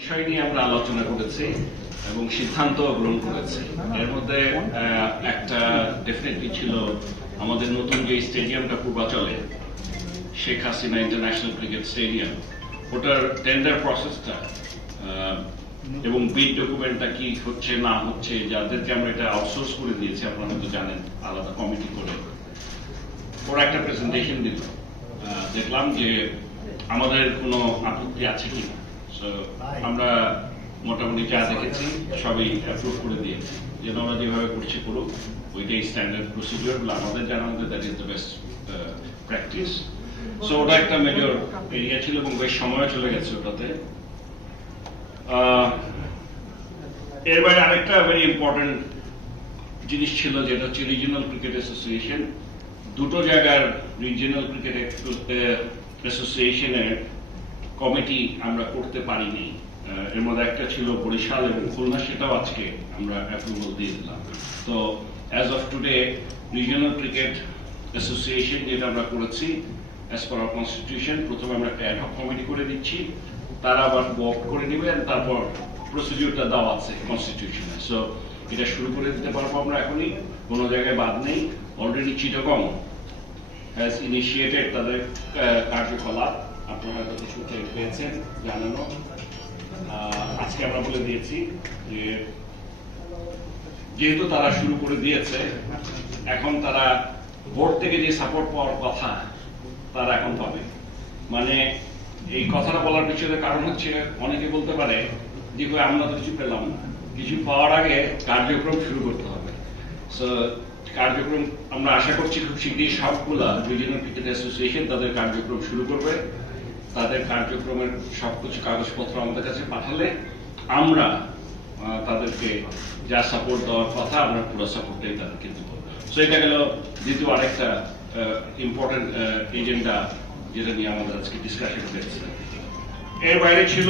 বিষয় নিয়ে আমরা আলোচনা করেছি এবং সিদ্ধান্ত গ্রহণ করেছি। এর মধ্যে একটা ডেফিনেটলি ছিল আমাদের নতুন যে স্টেডিয়ামটা পূর্বাচলে Sheikh Hasina international cricket stadium ওটার টেন্ডার প্রসেসটা এবং বিড ডকুমেন্টটা কি হচ্ছে না হচ্ছে যাদেরকে আমরা এটা আউটসোর্স করে দিয়েছি আপনারা হয়তো জানেন আলাদা কমিটি করে। ওরা একটা প্রেজেন্টেশন দিল। দেখলাম যে আমাদের কোনো আপত্তি আছে কি So, আমরা মোটামুটি যা দেখেছি সবই অ্যাপ্রুভ করে দিয়েছি। যেন আমরা যেভাবে করছি করুক ওইটাই স্ট্যান্ডার্ড প্রসিডিওর আমাদের জানা মধ্যে that is the best practice so ওটা একটা মেজর এরিয়া ছিল এবং বেশ সময় চলে গেছে ওটাতে। এর বাইরে আরেকটা ভেরি ইম্পর্টেন্ট জিনিস ছিল যেটা হচ্ছে রিজিনাল ক্রিকেট অ্যাসোসিয়েশন দুটো জায়গার রিজিনাল ক্রিকেট অ্যাসোসিয়েশনের কমিটি আমরা করতে পারিনি। এর মধ্যে একটা ছিল বরিশাল এবং খুলনা, সেটাও আজকে আমরা অ্যাপ্রুভাল দিয়ে দিলাম। তো as of today regional cricket association যেটা আমরা করেছি অ্যাজ পার কনস্টিটিউশন প্রথমে আমরা একটা অ্যাডহক কমিটি করে দিচ্ছি। তারা আবার ভোট করে নেবে তারপর প্রসিডিউরটা দেওয়া আছে কনস্টিটিউশনে সো এটা শুরু করে দিতে পারব আমরা এখনই, কোনো জায়গায় বাদ নেই। অলরেডি চিটাগং হ্যাজ ইনিশিয়েটেড তাদের কার্যকলাপ। আপনারা হয়তো কিছু পেয়েছেন, জানানো। আজকে আমরা বলে দিয়েছি যে, যেহেতু তারা শুরু করে দিয়েছে, এখন তারা ভোট থেকে যে সাপোর্ট পাওয়ার কথা, তারা এখন পাবে। মানে এই কথাটা বলার পিছনে কারণ হচ্ছে, অনেকে বলতে পারে যে আমরা তো কিছু পেলাম না। কিছু পাওয়ার আগে কার্যক্রম শুরু করতে হবে। কার্যক্রম আমরা আশা করছি খুব শীঘ্রই সবগুলা রিজিনাল ক্রিকেট অ্যাসোসিয়েশন তাদের কার্যক্রম শুরু করবে। তাদের কার্যক্রমের সবকিছু কাগজপত্র আমাদের কাছে পাঠালে আমরা তাদেরকে যা সাপোর্ট দেওয়ার কথা আমরা পুরো সাপোর্টটাই তাদেরকে দেবো। সো এটা গেল দ্বিতীয় আরেকটা ইম্পর্টেন্ট এজেন্ডা যেটা নিয়ে আমাদের আজকে ডিসকাশন হয়েছে। এর বাইরে ছিল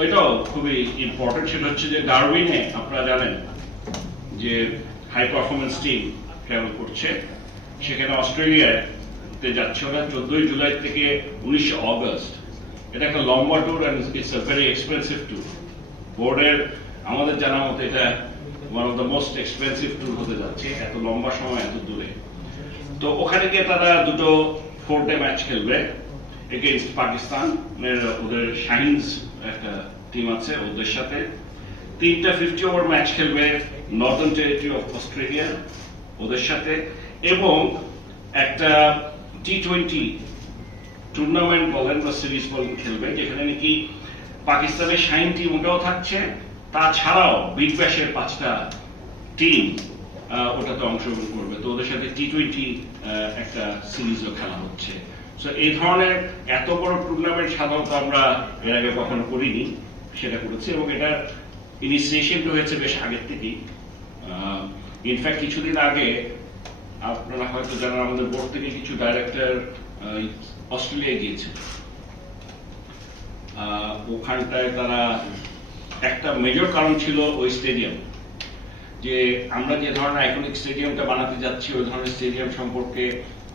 ওইটাও খুবই ইম্পর্টেন্ট সেটা হচ্ছে যে ডারউইনে আপনারা জানেন যে হাই পারফরমেন্স টিম ট্রাভেল করছে। সেখানে অস্ট্রেলিয়ায় তে যাচ্ছে। ওরা চোদ্দই জুলাই থেকে উনিশে অগস্ট। এটা একটা লম্বা tour it's a very expensive tour বোর্ডের আমাদের জানা মতো এটা one of the most expensive tour হতে যাচ্ছে। এত লম্বা সময়, এত দূরে। তো ওখানে গিয়ে তারা দুটো ফোর ডে ম্যাচ খেলবে এগেইনস্ট পাকিস্তান। ওদের শাহিনস একটা টিম আছে ওদের সাথে। তিনটা ফিফটি ওভার ম্যাচ খেলবে নর্দার্ন টেরিটরি অফ অস্ট্রেলিয়া ওদের সাথে। এবং একটা টি টোয়েন্টি টুর্নামেন্ট বলেন বা সিরিজ বলেন খেলবে, যেখানে নাকি পাকিস্তানের শাইন টিম ওটাও থাকছে। তাছাড়াও বিগ ব্যাশের পাঁচটা টিম ওটাতে অংশগ্রহণ করবে। তো ওদের সাথে টি টোয়েন্টি একটা সিরিজও খেলা হচ্ছে। সো এই ধরনের এত বড় টুর্নামেন্ট সাধারণত আমরা এর আগে কখনো করিনি, সেটা করেছি এবং এটা ইনিশিয়েশনটা হয়েছে বেশ আগের থেকেই। ইনফ্যাক্ট কিছুদিন আগে আপনারা হয়তো জানেন আমাদের বোর্ড থেকে কিছু ডাইরেক্টর অস্ট্রেলিয়ায় গিয়েছে ওখানটায় তারা একটা মেজর কারণ ছিল ওই স্টেডিয়াম যে আমরা যে ধরনের আইকনিক স্টেডিয়ামটা বানাতে যাচ্ছি, ওই ধরনের স্টেডিয়াম সম্পর্কে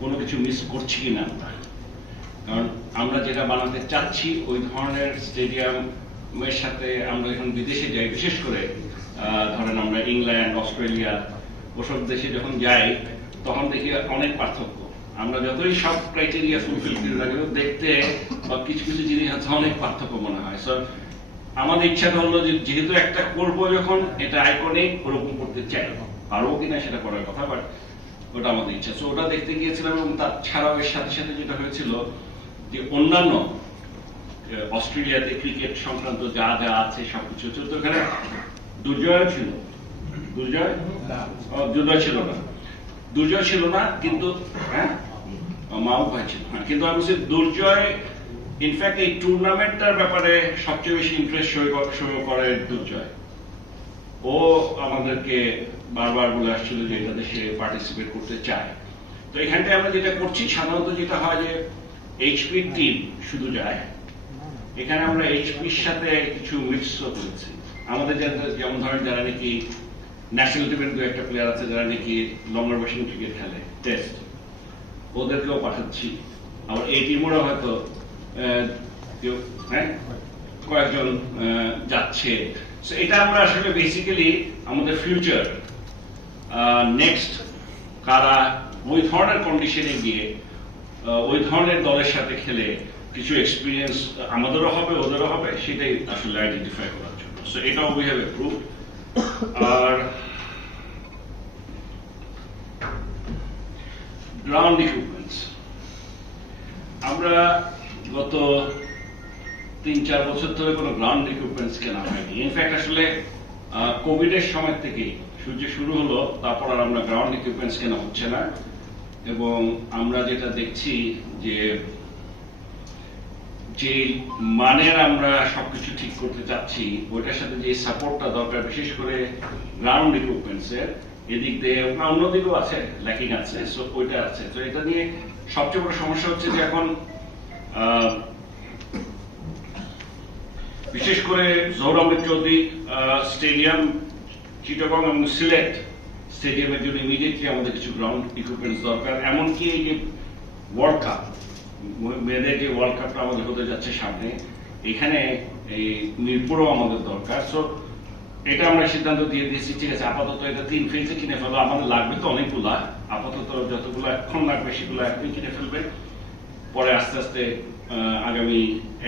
কোনো কিছু মিস করছি কিনা? কারণ আমরা যেটা বানাতে চাচ্ছি, ওই ধরনের স্টেডিয়ামের সাথে আমরা যখন বিদেশে যাই, বিশেষ করে ধরেন আমরা ইংল্যান্ড, অস্ট্রেলিয়া ওসব দেশে যখন যাই, তখন দেখি অনেক পার্থক্য। আমরা যতই সব ক্রাইটেরিয়া ফুলফিল করি কেন দেখতে বা কিছু কিছু জিনিস আছে অনেক পার্থক্য মনে হয়। সো আমাদের ইচ্ছাটা হলো যে যেহেতু একটা করব যখন, এটা আইকনিক ওরকম করতে চাই। পারব কিনা সেটা করার কথা বাট ওটা আমাদের ইচ্ছা। তো ওটা দেখতে গিয়েছিলাম এবং তাছাড়াও এর সাথে সাথে যেটা হয়েছিল যে অন্যান্য অস্ট্রেলিয়াতে ক্রিকেট সংক্রান্ত যা যা আছে, সবকিছু হচ্ছে। তো এখানে দুর্জয় ছিল। দুর্জয়? ছিল না। দুর্জয় ছিল না কিন্তু হ্যাঁ? মাও ভাই ছিল হ্যাঁ, কিন্তু আমি বলছি দুর্জয় ইনফ্যাক্ট এই টুর্নামেন্টটার ব্যাপারে সবচেয়ে বেশি ইন্টারেস্ট শো করে দুর্জয়। ও আমাদেরকে বারবার বলে আসছিল যে এটাতে সে পার্টিসিপেট করতে চায়। তো এখানটায় আমরা যেটা করছি সাধারণত যেটা হয় যে এইচপির টিম শুধু যায়। এখানে আমরা এইচপির সাথে কিছু করেছি। আমাদের যেমন ধরেন যারা নাকি ন্যাশনাল টিমের দু একটা প্লেয়ার আছে যারা নাকি লঙ্গার বসিং ক্রিকেট খেলে টেস্ট ওদেরকেও পাঠাচ্ছি। আবার এই টিমেরও হয়তো হ্যাঁ? কয়েকজন যাচ্ছে। So, এটা আমরা আসলে বেসিক্যালি আমাদের ফিউচার নেক্সট কারা ওই ধরনের কন্ডিশনে গিয়ে ওই ধরনের দলের সাথে খেলে কিছু এক্সপিরিয়েন্স আমাদেরও হবে, ওদেরও হবে, সেটাই আসলে আইডেন্টিফাই করার জন্য। সো এটাও we have approve our ground equipments আমরা গত তিন, চার বছর ধরে কোনো গ্রাউন্ড ইকুইপমেন্টস কেনা হয়নি। ইনফ্যাক্ট আসলে কোভিড এর সময় থেকেই সূর্য শুরু হলো, তারপর আর আমরা গ্রাউন্ড ইকুইপমেন্টস কেনা হচ্ছে না। এবং আমরা যেটা দেখছি যে যে মানের আমরা সবকিছু ঠিক করতে চাচ্ছি, ওইটার সাথে যে সাপোর্টটা দরকার, বিশেষ করে গ্রাউন্ড ইকুইপমেন্টস এর, এদিক দিয়ে অন্যদিকেও আছে ল্যাকিং আছে সো ওইটা আছে। তো এটা নিয়ে সবচেয়ে বড় সমস্যা হচ্ছে যে এখন বিশেষ করে জহুর চৌধুরী স্টেডিয়াম চিটাগং এবং সিলেট স্টেডিয়ামের জন্য ইমিডিয়েটলি আমাদের কিছু গ্রাউন্ড ইকুইপমেন্টস দরকার, এমনকি এই যে ওয়ার্ল্ড কাপ মেয়েদের যে ওয়ার্ল্ড কাপটা আমাদের হতে যাচ্ছে সামনে, এখানে এই মিরপুরও আমাদের দরকার। সো এটা আমরা সিদ্ধান্ত দিয়ে দিয়েছি, ঠিক আছে, আপাতত এটা তিন ফেজে কিনে ফেলো। আমাদের লাগবে তো অনেকগুলা, আপাতত যতগুলো এখন লাগবে সেগুলো এখনই কিনে ফেলবে। পরে আস্তে আস্তে আগামী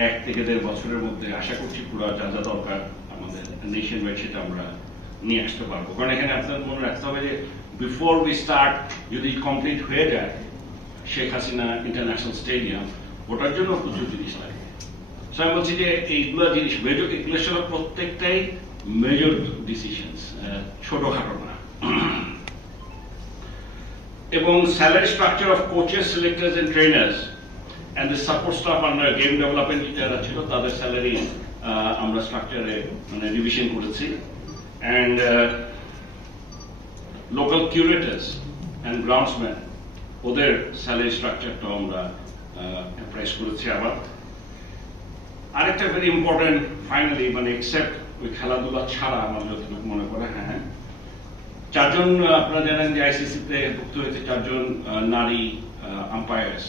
এক থেকে দেড় বছরের মধ্যে আশা করছি পুরো যা যা দরকার আমাদের নেশন ওয়াইড সেটা আমরা নিয়ে আসতে পারব। কারণ এখানে আপনার মনে রাখতে হবে যে বিফোর উই স্টার্ট যদি কমপ্লিট হয়ে যায় শেখ হাসিনা ইন্টারন্যাশনাল স্টেডিয়াম ওটার জন্য প্রচুর জিনিস লাগে। So, আমি বলছি যে এইগুলো জিনিস মেজর এগুলো প্রত্যেকটাই মেজর ডিসিশনস ছোটখাটো না। এবং salary structure of coaches selectors and trainers and the support staff under game development যারা ছিল, তাদের স্যালারি আমরা স্ট্রাকচারে মানে রিভিশন করেছি। And local curators and groundsman ওদের স্যালারি স্ট্রাকচারটাও আমরা প্রাইস করেছি আবার। আরেকটা ভেরি ইম্পর্টেন্ট ফাইনালি মানে এক্সেপ্ট ওই খেলাধুলা ছাড়া আমার যতটুকু মনে পড়ে হ্যাঁ হ্যাঁ। চারজন আপনারা জানেন যে আইসিসি তে ভুক্ত হয়েছে চারজন নারী আম্পায়ার্স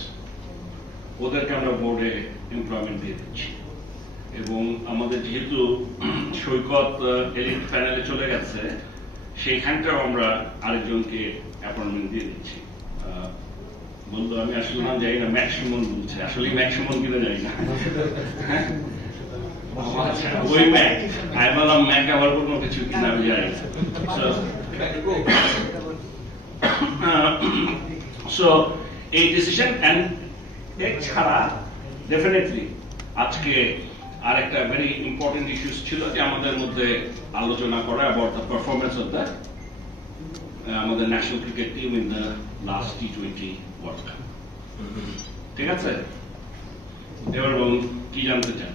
ওদেরকে আমরা বোর্ডে এমপ্লয়মেন্ট দিয়ে দিচ্ছি। এবং আমাদের যেহেতু সৈকত এলিট প্যানেলে চলে গেছে, সেইখানটাও আমরা আরেকজনকে অ্যাপয়েন্টমেন্ট দিয়ে দিচ্ছি। বলতো আমি আসলে নাম জানি না ম্যাক্সিমম বলছে। আসলে ম্যাক্সিমম কিনা জানি না। হ্যাঁ? আচ্ছা, ওই ম্যাক। আমি বললাম ম্যাক আবার কোনো কিছু আমি না। সো এই ডিসিশন এন্ড এছাড়া ডেফিনেটলি আজকে আরেকটা ভেরি ইম্পর্টেন্ট ইস্যুস ছিল যে আমাদের মধ্যে আলোচনা করা about the performance of the আমাদের national cricket team in the last T twenty world cup ঠিক আছে? এবার বলুন কি জানতে চান?